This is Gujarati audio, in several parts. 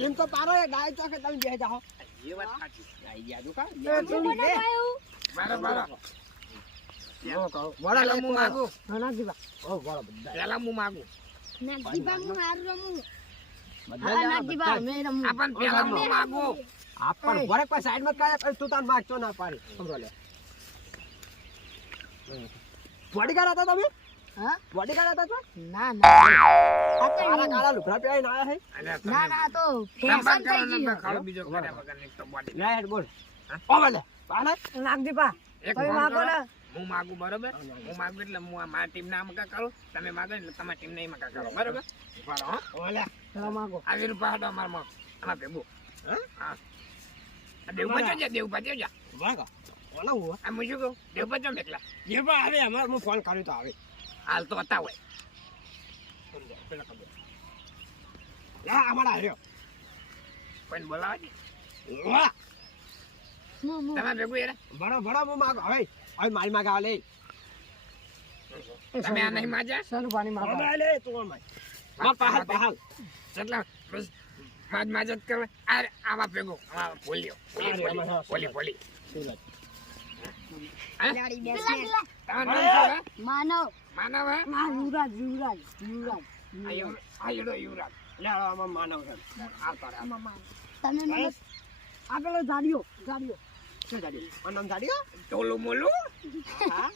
ટીમ તો પારો એ ગાય તો કે તમે બે જાઓ એ વાત સાચી ગાય ગયા તો કા મારો મારો ઓ કહો વડા લે હું માંગુ ના દીવા ઓ વડા બધા પેલા હું માંગુ નાગદીપા હું હારું રમું બધા નાગદીપા મે રમું આપણ પેલા હું માંગુ આપણ વરે કોઈ સાઈડ માં કાય તું તાર માગતો ના પાડી સમજો લે બોડીગાર્ડ હતા તમે હા બોડીગાર્ડ હતા ના ના કાળા કાળા લુગડા પહેરીને આયા હે ના ના તો ફેશન થઈ ગઈ ખાલો બીજો કાઢ્યા વગર ની તો બોડી લે હેડ બોલ ઓ ભલે પાલે નાગદીપા એક તમે ફોન માંગો કરો. ને હું માંગુ બરોબર હું માંગુ એટલે હું આ મારી ટીમ ના મકા કરું તમે માંગો એટલે તમારી ટીમ નહીં મકા કરો બરોબર ઉભા રહો ઓલે તમે માંગો આવી રૂપિયા હાડો અમાર માં આમાં ભેગું હા દેવ બચો જા દેવ બચો જા વાગા ઓલા હું આ મુજુ કહું દેવ બચો એકલા જે પણ આવે અમાર હું ફોન કર્યો તો આવે હાલ તો હતા હોય પેલા કબે લા અમારા આવ્યો કોઈ બોલાવે વાહ તમે ભેગું યાર બડો બડો હું માગ હવે હવે મારી માગ આવે લે તમે આ નહીં માજા સનુભાની માંગો હવે લે તું માય માં પહાલ પહાલ એટલા બસ માજત કરવા આ આમાં ભેગું આમાં બોલ્યો બોલી બોલી ગાડી બેસી તમારું નામ શું હે? માનવ માનવ હે યુવરાજ યુવરાજ યુવરાજ આ યુવરાજ લે આમાં માનવ છે આ તારે તમે મને આગળ જાડ્યો જાડ્યો શું જાડી આમ જાડી ટોલું મોલું હા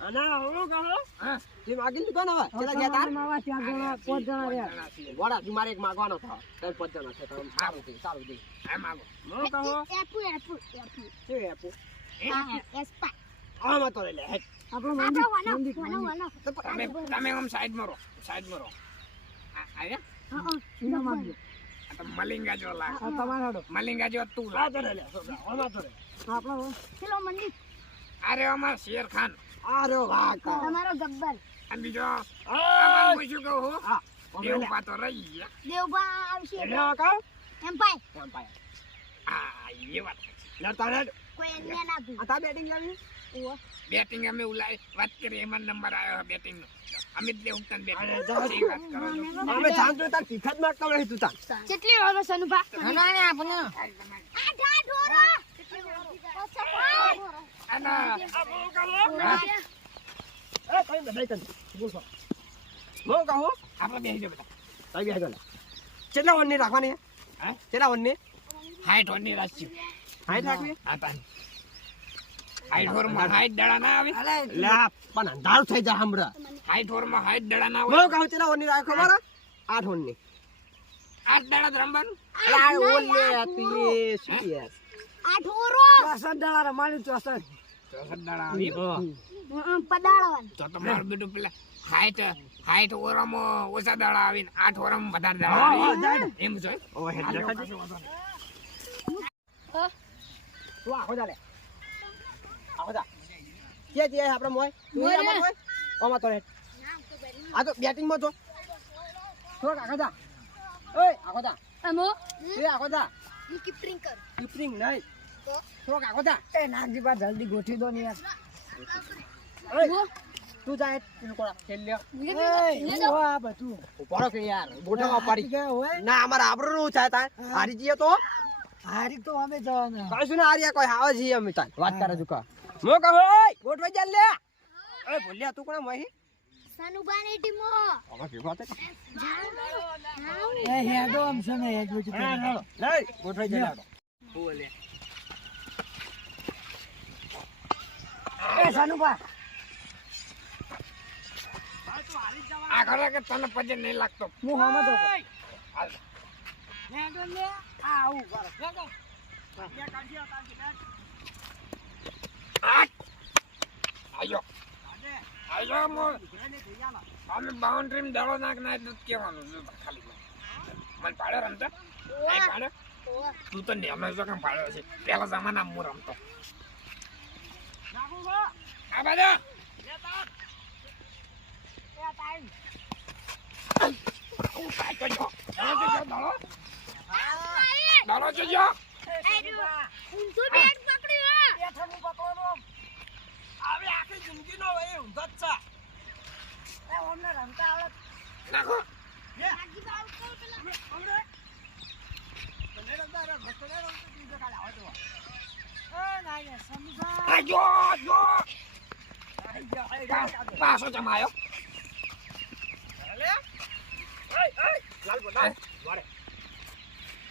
આના હું કહો હા જે માગી લીધો ને હવે ચલા ગયા તાર માવા ચાર જણા પાંચ જણા રહ્યા વડા તું મારે એક માગવાનો થા તને 5 જણા છે તો સારું થઈ સારું થઈ આ માગો હું કહો એપુ એપુ એપુ શું આપો એસ્પા આમાં તો લે હેડ આપણો આપણો મંદિર વનો તમે તમે આમ સાઈડમાં રહો સાઈડમાં રહો આયા હા એનો માંગજો આ તો મલિંગા જો લા આ તમારો મલિંગા જો તું લા આ તો લે આમાં તો લે આપણો પેલો મંદિર અરે અમાર શેર ખાન અરે વાહ કા તમારો ગબ્બર અને બીજો અમાર પૂછ્યું કહું હું હા દેવ પાતો રહી ગયા દેવબા આવશે એટલે કા એમ્પાય એમ પાય આ એ વાત લે તારે કોઈ અન્ય ના ભૂ આ તા બેટિંગ આવી ઓ બેટિંગ અમે ઉલાય વાત કરી એમાં નંબર આવ્યો બેટિંગ નો અમિત દેવ તન બેટિંગ અરે જાઓ. સહી વાત કરો છો. અમે જાણતો તાર તીખત માંગતો નહીં તું તાર કેટલી વારો સનુભા ના ને આપણે આઠા ઢોરો અને એ કઈ દે બેટન બોલ છો હું કહું આપણે બેસી જાવ બેટા તઈ બેહી ગયો કેટલા વનની રાખવાની હા કેટલા વનની હાઈટ ઓની રાખ્યું હાઈટ રાખવી આ તાન હાઈટ હોર માં હાઈટ દડા ના આવે લે પણ અંધારું થઈ જાય હમણાં હાઈટ હોર માં હાઈટ દડા ના આવે હું કહું કેટલા વનની રાખો મારા 8 વનની 8 દડા જ રમવાનું અરે આ ઓલે હતી શું યાર આ ઢોરો 64 દાડા રમાણી 64 ચોસઠ દડા આવી પડાળવાન તો તમારું બેટું પેલા હાઈટ ઓરામાં ઓછા દડા આવીને 8 ઓરામાં વધારે દડા હા, આવી જાય. એમ છે ઓ હેડ દેખાજી તું આખો જા લે આખો જા કે આપણે મોય તું મોય આમાં મોય ઓમાં તો રે આ તો બેટિંગ માં તો થોક આખો જા ઓય આખો જા અમો એ આખો જા કીપિંગ કર કીપિંગ નહીં થોક આખો જા એ નાગજી બા જલ્દી ગોઠવી દો ને યાર ઓય તું જા પેલું કોડા ખેલ લે એ આ બધું ઉપાડો કે યાર ગોઠવા પાડી ના અમાર આબરૂ નું થાય તા હારી જઈએ તો હારી તો અમે જવાના કશું ના હાર્યા કોઈ આવે છે અમે તાર વાત કરે છું કા મો કહો ઓય ગોઠવાઈ જા લે ઓય ભૂલ્યા તું કોણ મહી સનુભાની ટીમો હવે ભેગો થા એ હેડો આમ છે ને એક વિકેટ લે ગોઠવાઈ જા બોલે એ સનુભા આ ખરા કે તને પજે નહીં લાગતો હું હમો તો હાલ હેડો લે આ આવું કરો આયો આયો મો અમે બાઉન્ડ્રી માં દડો નાખ ના દૂધ કેવાનું છે ખાલી મને પાડે રમતા નહીં પાડે તું તો નેમે જો કેમ પાડ્યો છે પેલા જમાના હું રમતો આ બાજુ દડો જોજો આખી જિંદગી નો એ ઊંધો જ છે નાખો આ જો પાછો જમાયો લાલ બોલા વારે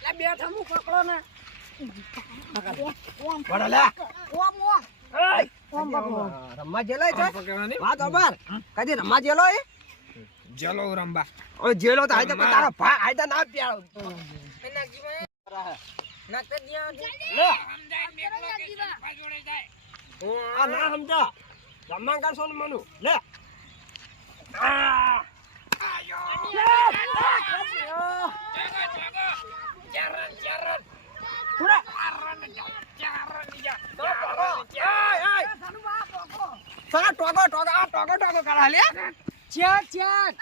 લે બે ઠમુ પકડો ને વડો લે રમવા જેલો છે પકડવાની વાત અબર કદી રમવા જેલો એ જલો રંબા ઓય જેલો તો આઈ તો તારો ભા આઈ તો ના પ્યાળો ના તે દિયા લે આ ના સમજા રમવા કરશો ને મનુ લે ટોકો કાઢા લે ચેક ચેક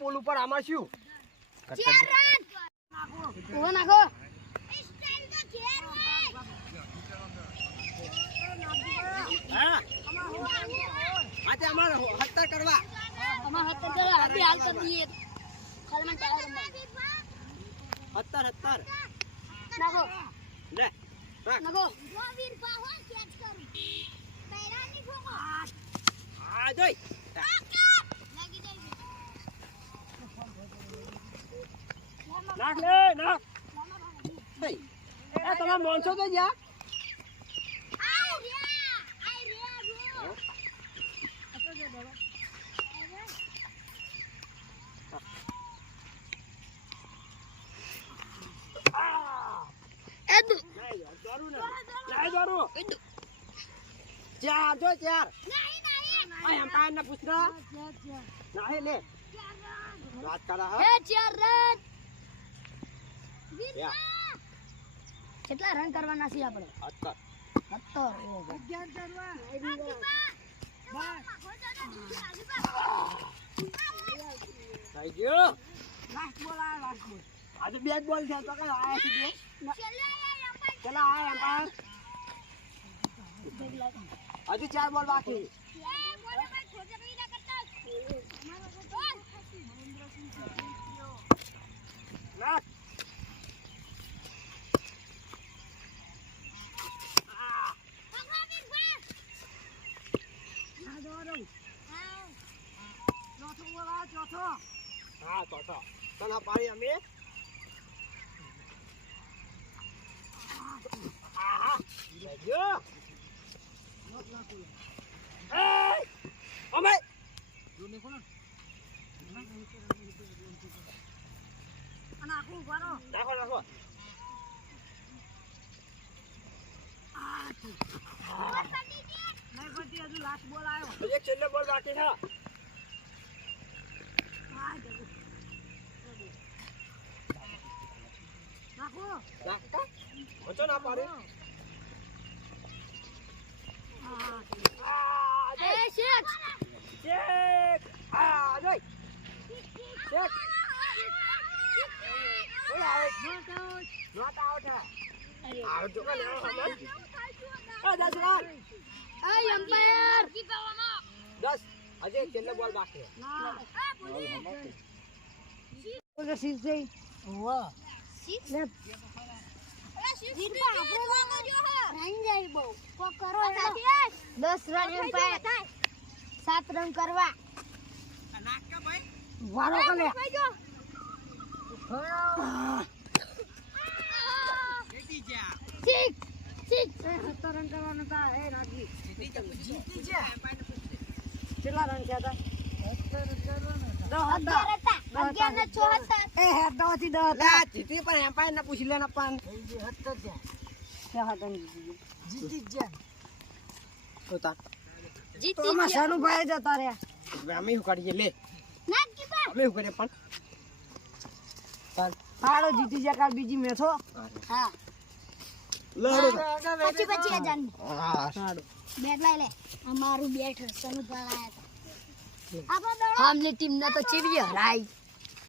બોલું પણ આમાં શું આજે અમારે 70 કરવા લે આ જોઈ નાખ લે નાખ એ તમે મોનસો તો જા ચાર જો ચાર એમ કાઈ ના પૂછ ના લે વાત કરા હા કેટલા રન કરવાના છે આપણે 17 થઈ ગયો લાસ્ટ બોલ આજે બે જ બોલ છે તો કઈ આયા છે બે ચલા આયા એમ્પાયર હજુ 4 બોલ બાકી નાખ હા ચોથો તને પાડી અમે નાખો નાખો એક છેલ્લો બોલ બાકી છે નાખો ના પાડે છેલ્લો બોલ બાકી દસ રન એમ્પાયર 7 રન કરવા વારો કરે રન કરવાના હતા એ રાખી કેટલા રન થયા હતા જીતી પણ એમ્પાયર ને પૂછી લેના પણ ભાઈ જતા રહ્યા અમે શું કરીએ લે અમે શું કરીએ પણ હાલો જીતી જા કાલ બીજી મેચો હા પછી જાન બેટ લઈ લે અમારું બેટ સનુ પર આયા હતા આપણા આમની ટીમ ને તો ચીવી હરાઈ